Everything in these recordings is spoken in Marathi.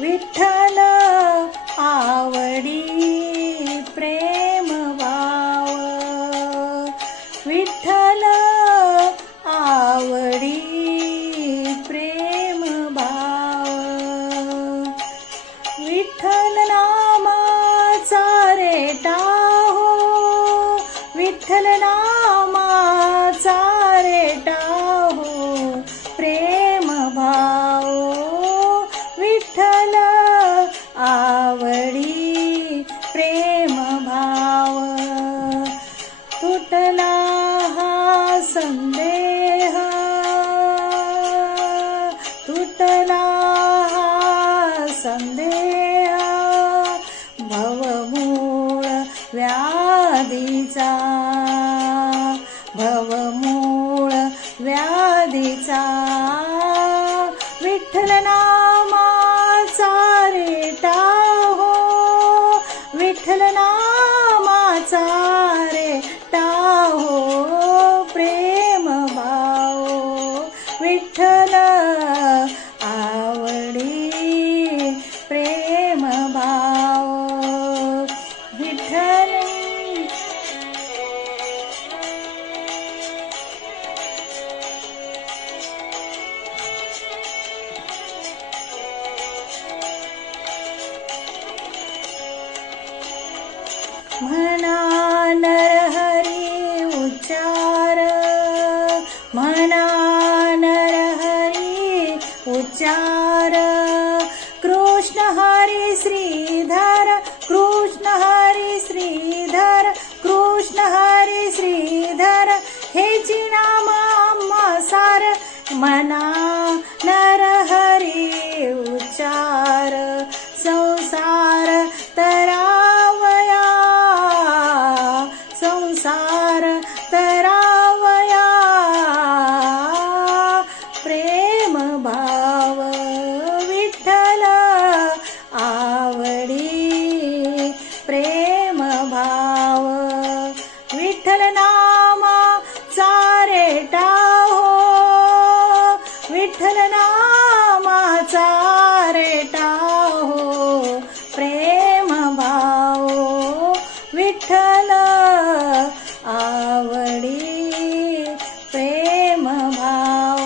विठ्ठल आवडी प्रेम भाव, विठ्ठल आवडी प्रेम भाव, विठ्ठल नामाचा रेटा हो, विठ्ठल नामाचा रेटा हो प्रेम भाव, विठ्ठल आवडी प्रेम भाव, तुटला हा संदेह, तुटला हा संदेह, भवमूळ व्याधीचा, भवमूळ व्याधीचा, विठ्ठल नामाचा रेटा हो, विठ्ठल नामाचा रेटा हो प्रेम भाव, विठ्ठल आवडी प्रेम भाव, विठ्ठल म्हणा नरहरी उच्चार, म्हणा नरहरी उच्चार, कृष्ण हरी श्रीधर, कृष्ण हरी श्रीधर, कृष्ण हरी श्रीधर, हेची नाम आम्हा सार, म्हणा नरहरी उच्चार, संसार तरावया, संसार तरावया प्रेम भाव, विठ्ठल आवडी प्रेम भाव, विठ्ठल नामाचा रेटा हो, विठ्ठल नामाचा रेटा हो प्रेम भाव, विठ्ठल आवडी प्रेम भाव.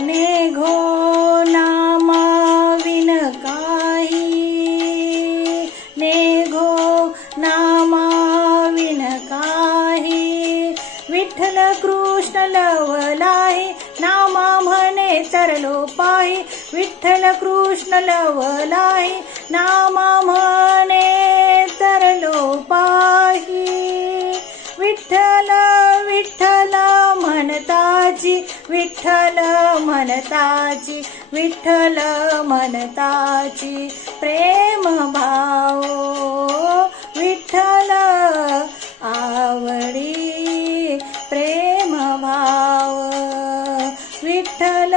नेघो नामा विन काही, नेघो नामा विन काही, विठ्ठल कृष्ण लवलाही, नामा म्हणे तरलो पाही, विठ्ठल कृष्ण लवलाही, नामा म्हणे तरलो पाही, विठ्ठल विठ्ठल म्हणताची, विठ्ठल म्हणताची, विठ्ठल म्हणताची प्रेम भाव, विठ्ठल आवडी प्रेम भाव, विठ्ठल